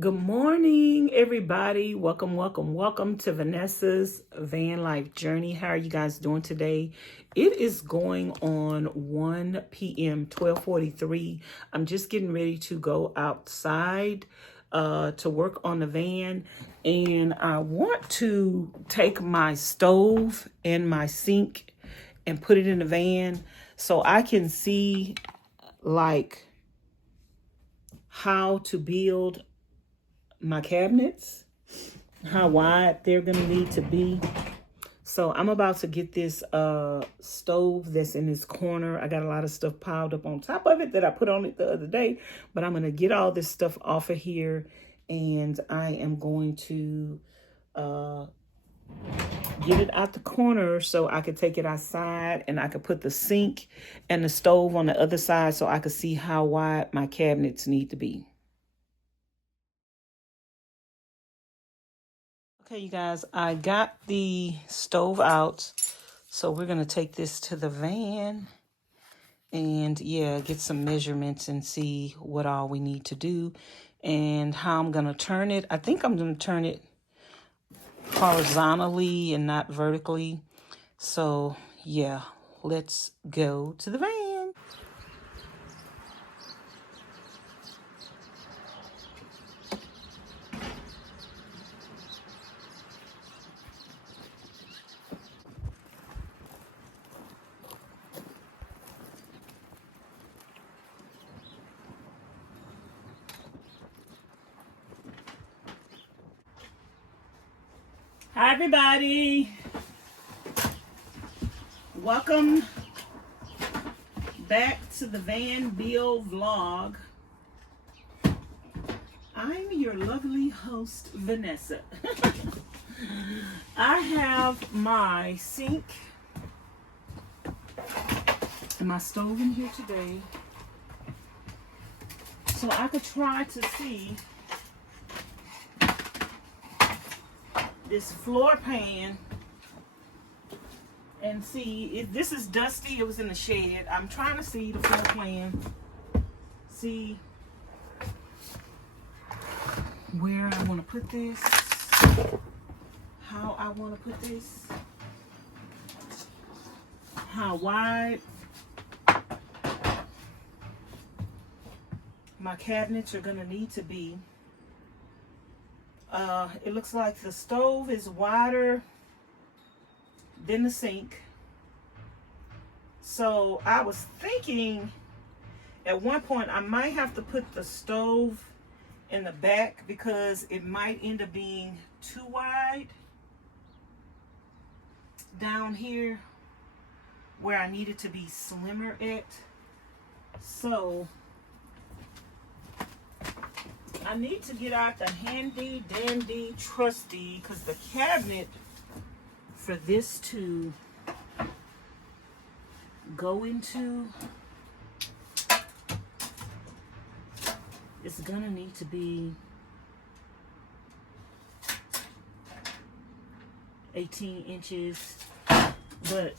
Good morning, everybody. Welcome to Vanessa's van life journey. How are you guys doing today? It is going on 1 p.m., 12:43. I'm just getting ready to go outside to work on the van, and I want to take my stove and my sink and put it in the van so I can see like how to build my cabinets, how wide they're gonna need to be. So I'm about to get this stove that's in this corner. I got a lot of stuff piled up on top of it that I put on it the other day, but I'm gonna get all this stuff off of here, and I am going to get it out the corner so I could take it outside, and I could put the sink and the stove on the other side so I could see how wide my cabinets need to be. Okay, you guys, I got the stove out, so we're going to take this to the van and, get some measurements and see what all we need to do and how I'm going to turn it. I think I'm going to turn it horizontally and not vertically. So, let's go to the van. Hi, everybody. Welcome back to the Van Build vlog. I'm your lovely host, Vanessa. I have my sink and my stove in here today, so I could try to see this floor pan and see if this is dusty. It was in the shed. I'm trying to see the floor plan, see where I want to put this, how I want to put this, how wide my cabinets are going to need to be. It looks like the stove is wider than the sink. So I was thinking at one point I might have to put the stove in the back because it might end up being too wide down here where I need it to be slimmer at. So I need to get out the handy dandy trusty, because the cabinet for this to go into is gonna need to be 18 inches, but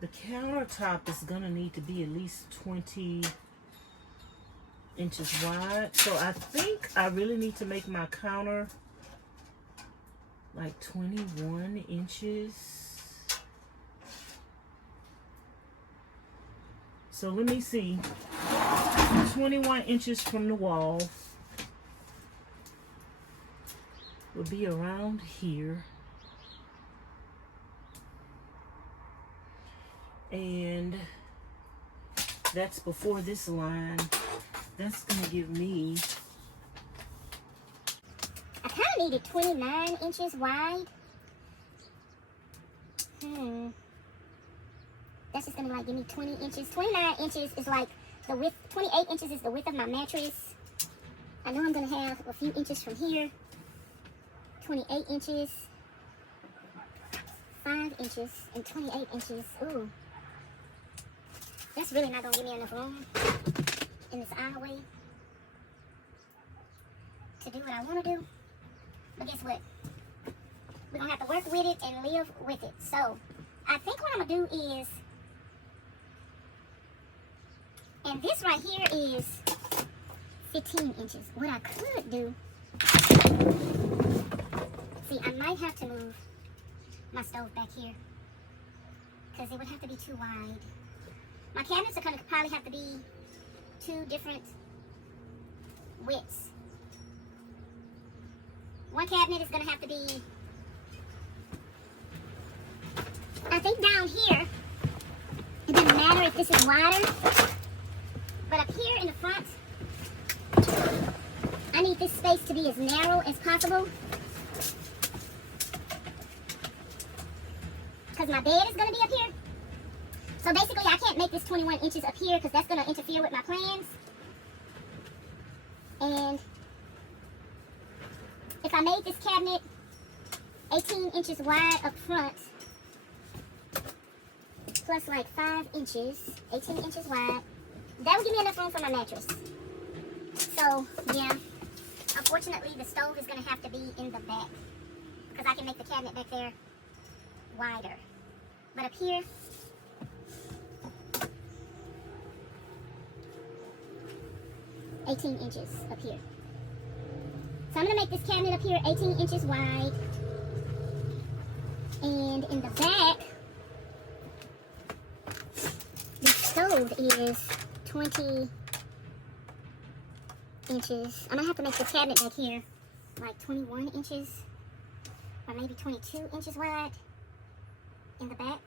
the countertop is gonna need to be at least 20 inches wide. So I think I really need to make my counter like 21 inches. So let me see. 21 inches from the wall would be around here. And that's before this line. That's gonna give me, I kind of needed 29 inches wide. That's just gonna like give me 20 inches. 29 inches is like the width, 28 inches is the width of my mattress. I know I'm gonna have a few inches from here. 28 inches, 5 inches, and 28 inches. Ooh. That's really not gonna give me enough room in this aisleway to do what I want to do. But guess what? We're gonna have to work with it and live with it. So I think what I'm gonna do is, and this right here is 15 inches. What I could do, see, I might have to move my stove back here because it would have to be too wide. My cabinets are going to probably have to be 2 different widths. One cabinet is going to have to be, I think down here, it doesn't matter if this is wider, but up here in the front, I need this space to be as narrow as possible because my bed is going to be up here. So basically, I can't make this 21 inches up here because that's going to interfere with my plans. And if I made this cabinet 18 inches wide up front, plus like 5 inches, 18 inches wide, that would give me enough room for my mattress. So, yeah, unfortunately, the stove is going to have to be in the back because I can make the cabinet back there wider. But up here, $18 inches up here. So I'm going to make this cabinet up here 18 inches wide. And in the back, the stove is 20 inches. I'm going to have to make the cabinet back here like 21 inches or maybe 22 inches wide in the back.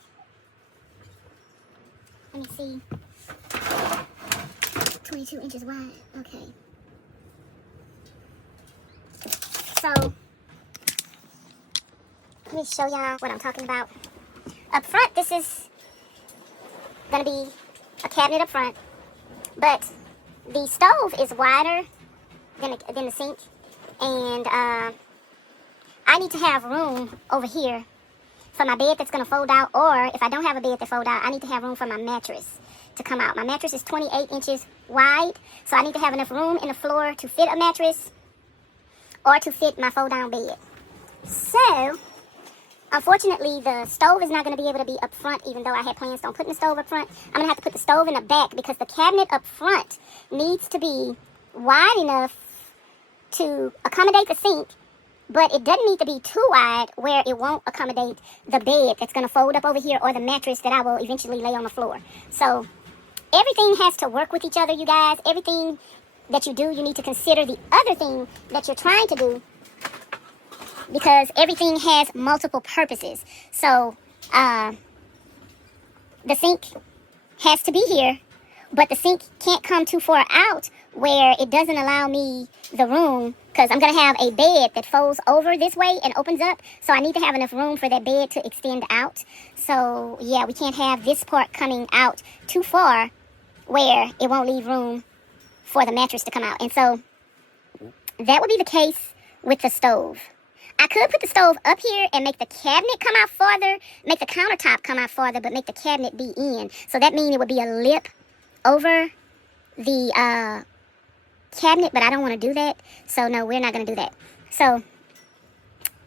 Let me see. 22 inches wide. Okay. So, let me show y'all what I'm talking about. Up front, this is going to be a cabinet up front, but the stove is wider than the sink, and I need to have room over here for my bed that's going to fold out, or if I don't have a bed that folds out, I need to have room for my mattress to come out. My mattress is 28 inches wide, so I need to have enough room in the floor to fit a mattress or to fit my fold-down bed. So, unfortunately, the stove is not going to be able to be up front, even though I had plans on putting the stove up front. I'm going to have to put the stove in the back because the cabinet up front needs to be wide enough to accommodate the sink, but it doesn't need to be too wide where it won't accommodate the bed that's going to fold up over here or the mattress that I will eventually lay on the floor. So everything has to work with each other, you guys. Everything that you do, you need to consider the other thing that you're trying to do because everything has multiple purposes. So the sink has to be here, but the sink can't come too far out where it doesn't allow me the room because I'm going to have a bed that folds over this way and opens up. So I need to have enough room for that bed to extend out. So, yeah, we can't have this part coming out too far where it won't leave room for the mattress to come out. And so that would be the case with the stove. I could put the stove up here and make the cabinet come out farther, make the countertop come out farther, but make the cabinet be in. So that means it would be a lip over the cabinet, but I don't want to do that. So no, we're not going to do that. So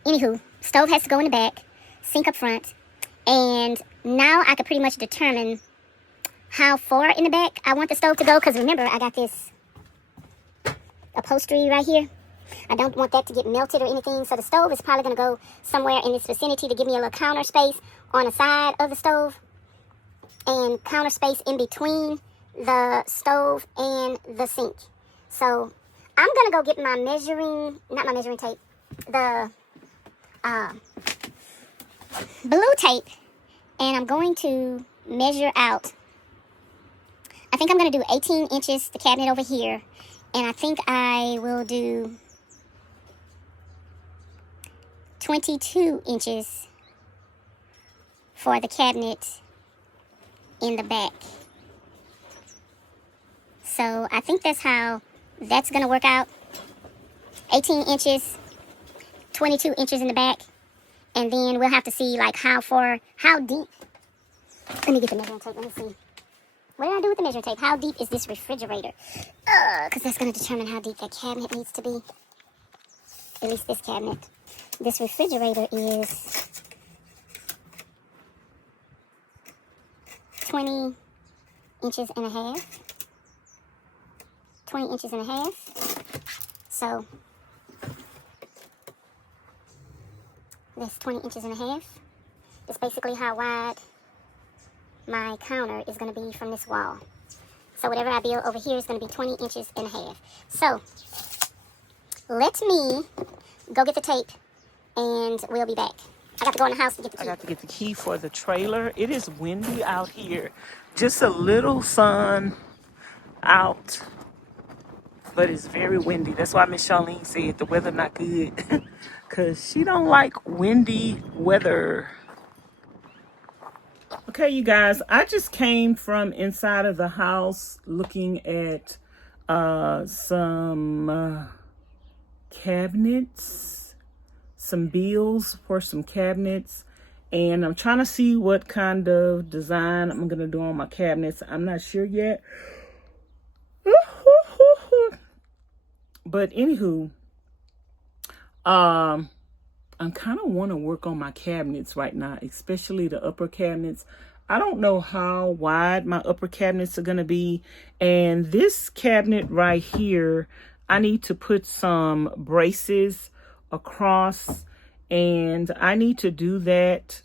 anywho, stove has to go in the back, sink up front, and now I could pretty much determine how far in the back I want the stove to go, because remember, I got this upholstery right here. I don't want that to get melted or anything, so the stove is probably going to go somewhere in this vicinity to give me a little counter space on the side of the stove and counter space in between the stove and the sink. So I'm going to go get my not my measuring tape, the blue tape, and I'm going to measure out. I think I'm going to do 18 inches, the cabinet over here, and I think I will do 22 inches for the cabinet in the back. So I think that's how that's going to work out. 18 inches, 22 inches in the back, and then we'll have to see like how deep. Let me get the measuring tape, let me see. What did I do with the measuring tape? How deep is this refrigerator? Because that's going to determine how deep that cabinet needs to be. At least this cabinet. This refrigerator is 20 inches and a half. 20 inches and a half. So that's 20 inches and a half. It's basically how wide my counter is going to be from this wall. So whatever I build over here is going to be 20 inches and a half. So let me go get the tape and we'll be back. I got to go in the house to get the key. I got to get the key for the trailer. It is windy out here. Just a little sun out, but it's very windy. That's why Miss Charlene said the weather not good, because she don't like windy weather. Okay, you guys, I just came from inside of the house looking at some cabinets, some bills for some cabinets, and I'm trying to see what kind of design I'm gonna do on my cabinets. I'm not sure yet. But anywho, I kind of want to work on my cabinets right now, especially the upper cabinets. I don't know how wide my upper cabinets are going to be. And this cabinet right here, I need to put some braces across. And I need to do that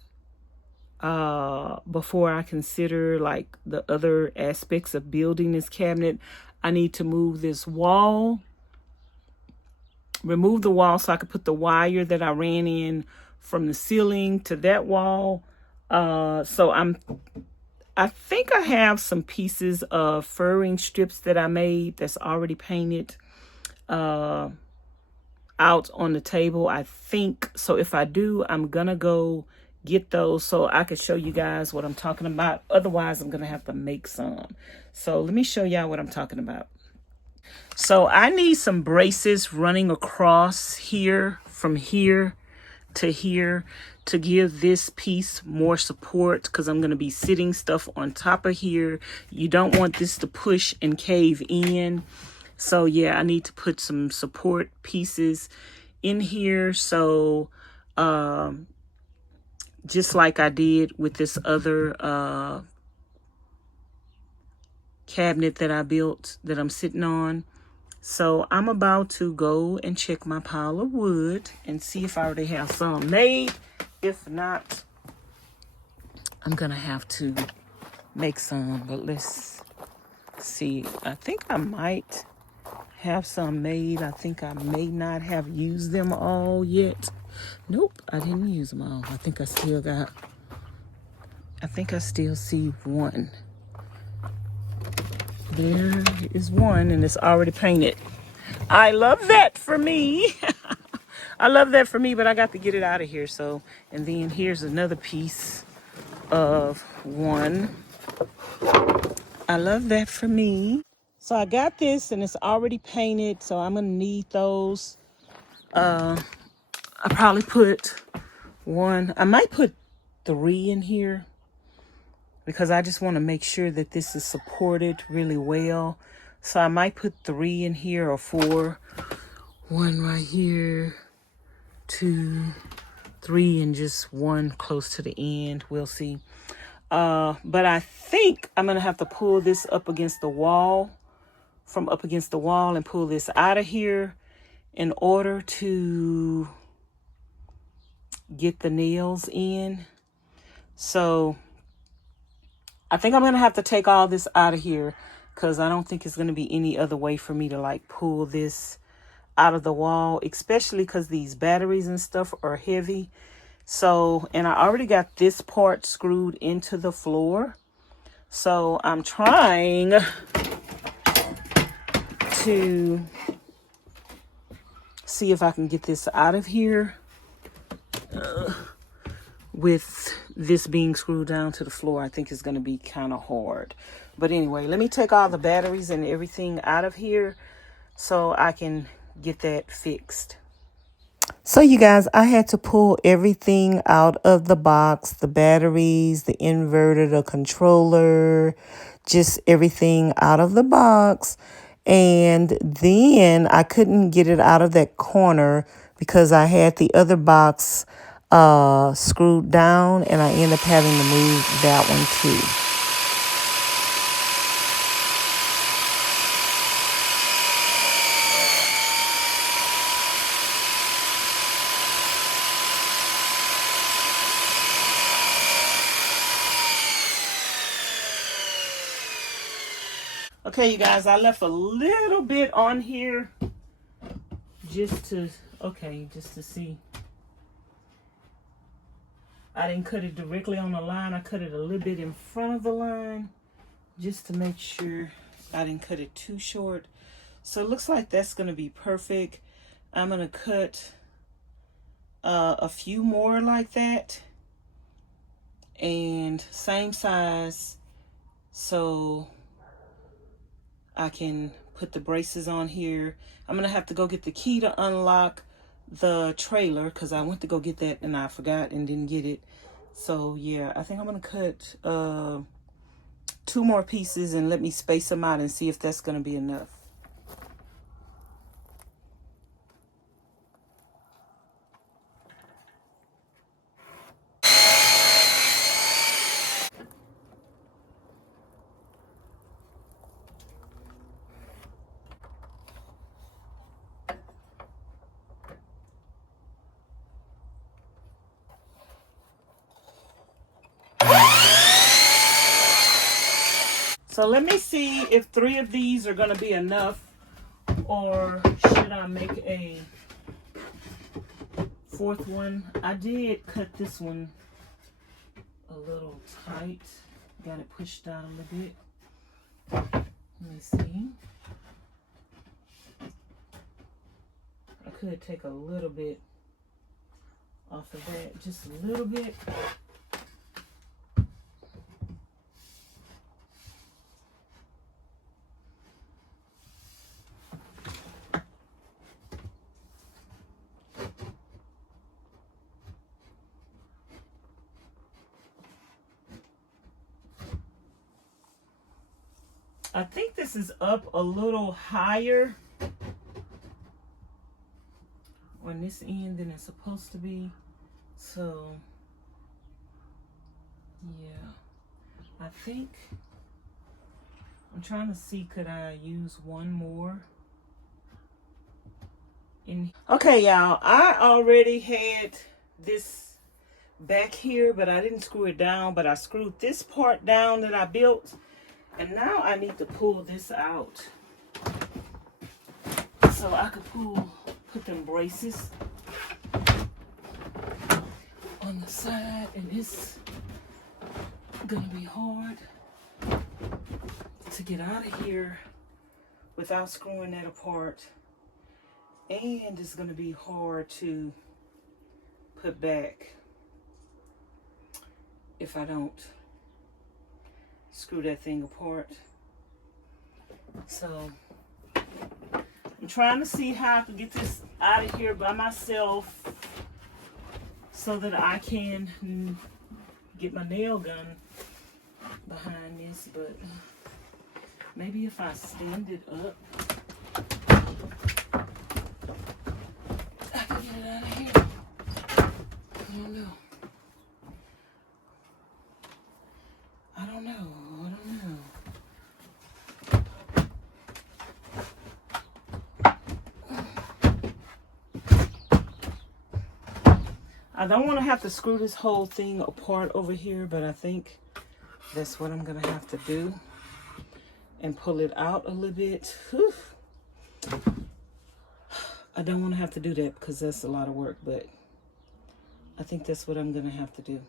before I consider like the other aspects of building this cabinet. I need to move this wall. Remove the wall so I could put the wire that I ran in from the ceiling to that wall. So I think I have some pieces of furring strips that I made that's already painted out on the table, I think. So if I do, I'm gonna go get those so I can show you guys what I'm talking about. Otherwise, I'm gonna have to make some. So let me show y'all what I'm talking about. So I need some braces running across here from here to here to give this piece more support, because I'm going to be sitting stuff on top of here. You don't want this to push and cave in. So yeah, I need to put some support pieces in here. So just like I did with this other cabinet that I built that I'm sitting on. So I'm about to go and check my pile of wood and see if I already have some made. If not, I'm going to have to make some. But let's see. I think I might have some made. I think I may not have used them all yet. Nope, I didn't use them all. I think I still see one. There is one, and it's already painted. I love that for me. I love that for me, but I got to get it out of here. So, and then here's another piece of one. I love that for me. So I got this, and it's already painted. So I'm gonna need those. I probably put one. I might put 3 in here, because I just want to make sure that this is supported really well. So I might put 3 in here, or 4. 1 right here, 2, 3, and just 1 close to the end. We'll see. But I think I'm going to have to pull this up against the wall, from up against the wall, and pull this out of here in order to get the nails in. So I think I'm going to have to take all this out of here, because I don't think it's going to be any other way for me to like pull this out of the wall, especially because these batteries and stuff are heavy. So, and I already got this part screwed into the floor. So I'm trying to see if I can get this out of here with this being screwed down to the floor. I think it's going to be kind of hard. But anyway, let me take all the batteries and everything out of here so I can get that fixed. So you guys, I had to pull everything out of the box, the batteries, the inverter, the controller, just everything out of the box. And then I couldn't get it out of that corner because I had the other box screwed down, and I ended up having to move that one too. Okay, you guys, I left a little bit on here just to see. I didn't cut it directly on the line. I cut it a little bit in front of the line just to make sure I didn't cut it too short. So it looks like that's going to be perfect. I'm going to cut a few more like that, and same size, so I can put the braces on here. I'm going to have to go get the key to unlock the trailer because I went to go get that and I forgot and didn't get it. So yeah, I think I'm going to cut 2 more pieces and let me space them out and see if that's going to be enough. So let me see if 3 of these are going to be enough, or should I make a 4th one? I did cut this one a little tight. Got it pushed down a little bit. Let me see. I could take a little bit off of that, just a little bit. I think this is up a little higher on this end than it's supposed to be. So, yeah. I think I'm trying to see, could I use one more in? Okay, y'all, I already had this back here, but I didn't screw it down, but I screwed this part down that I built. And now I need to pull this out so I could put them braces on the side, and it's gonna be hard to get out of here without screwing that apart, and it's gonna be hard to put back if I don't screw that thing apart. So I'm trying to see how I can get this out of here by myself so that I can get my nail gun behind this, but maybe if I stand it up, I can get it out of here. I don't know. I don't know. I don't want to have to screw this whole thing apart over here, but I think that's what I'm going to have to do and pull it out a little bit. Whew. I don't want to have to do that because that's a lot of work, but I think that's what I'm going to have to do.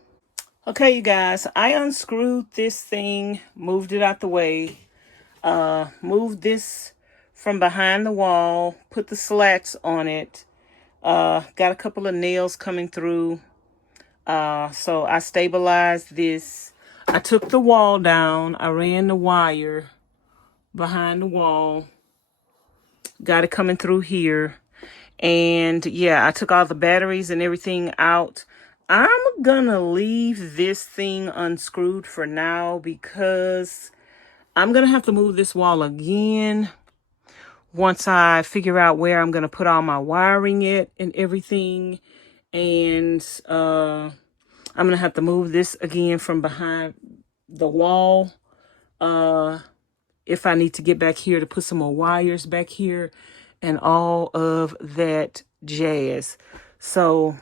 Okay, you guys, I unscrewed this thing, moved it out the way, moved this from behind the wall, put the slats on it. Got a couple of nails coming through. So I stabilized this. I took the wall down. I ran the wire behind the wall. Got it coming through here. And yeah, I took all the batteries and everything out. I'm gonna leave this thing unscrewed for now because I'm gonna have to move this wall again once I figure out where I'm going to put all my wiring at and everything. And I'm going to have to move this again from behind the wall. If I need to get back here to put some more wires back here and all of that jazz. So,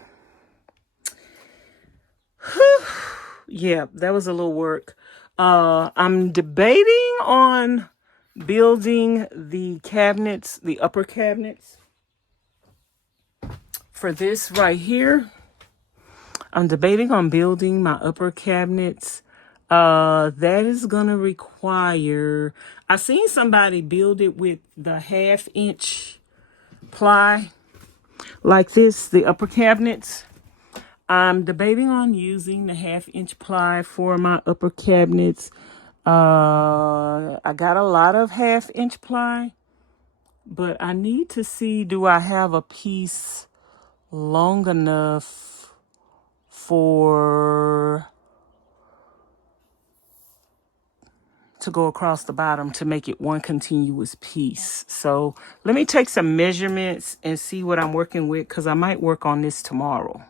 yeah, that was a little work. I'm debating on building the cabinets, the upper cabinets for this right here. I'm debating on building my upper cabinets. That is gonna require, I seen somebody build it with the 1/2 inch ply like this, the upper cabinets. I'm debating on using the 1/2 inch ply for my upper cabinets. I got a lot of 1/2 inch ply, but I need to see, do I have a piece long enough to go across the bottom to make it one continuous piece. So let me take some measurements and see what I'm working with, because I might work on this tomorrow.